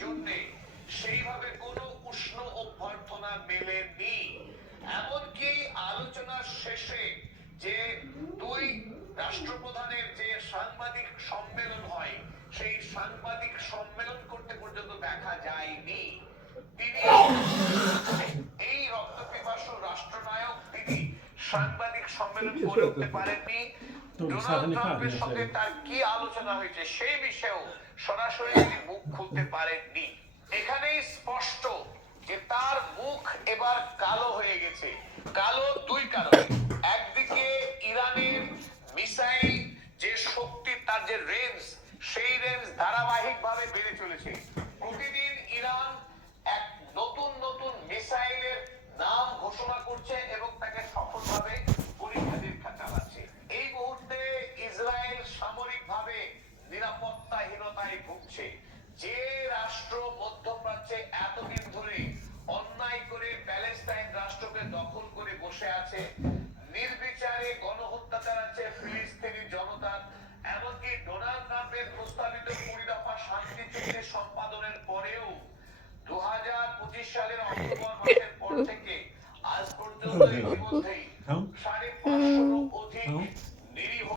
জন্য সেইভাবে কোনো উষ্ণ অভ্যর্থনা মেলেনি। এমনকি আলোচনার শেষে যে দুই রাষ্ট্রপ্রধানের যে সাংবাদিক সম্মেলন হয়, সেই সাংবাদিক সম্মেলন করতে পর্যন্ত দেখা যায়নি। তিনি এই রক্তপিপাসু রাষ্ট্রনায়ক তিনি সাংবাদিক সম্মেলন করে উঠতে পারেননি। ডোনাল্ড ট্রাম্পের সঙ্গে তার কি আলোচনা হয়েছে সেই বিষয়েও সরাসরি তিনি মুখ খুলতে পারেননি। এখানেই স্পষ্ট যে তার মুখ এবার কালো হয়ে গেছে। কালো দুই কারণে। একদিকে ইরানের মিসাইল যে শক্তি, তার যে রেঞ্জ, সেই রেঞ্জ ধারাবাহিকভাবে বেড়ে চলেছে। প্রতিদিন ইরান এক নতুন নতুন মিসাইলের নাম ঘোষণা করছে এবং তাকে সফলভাবে পরীক্ষা নিরীক্ষা চালাচ্ছে। এই মুহূর্তে ইসরায়েল সামরিকভাবে নিরাপত্তাহীনতায় ভুগছে। যে রাষ্ট্র মধ্যপ্রাচ্যে এতদিন ধরে অন্যায় করে প্যালেস্টাইন রাষ্ট্রকে দখল করে বসে আছে, নির্বিচারে গণহত্যা চালাচ্ছে ফিলিস্তিনি জনতার, এমনকি ডোনাল্ড ট্রাম্পের প্রস্তাবিত 20 দফা শান্তি চুক্তি সম্পাদনের পরেও 2025 সালের অক্টোবর মাসের পর থেকে আজ পর্যন্ত ইতিমধ্যেই 3.5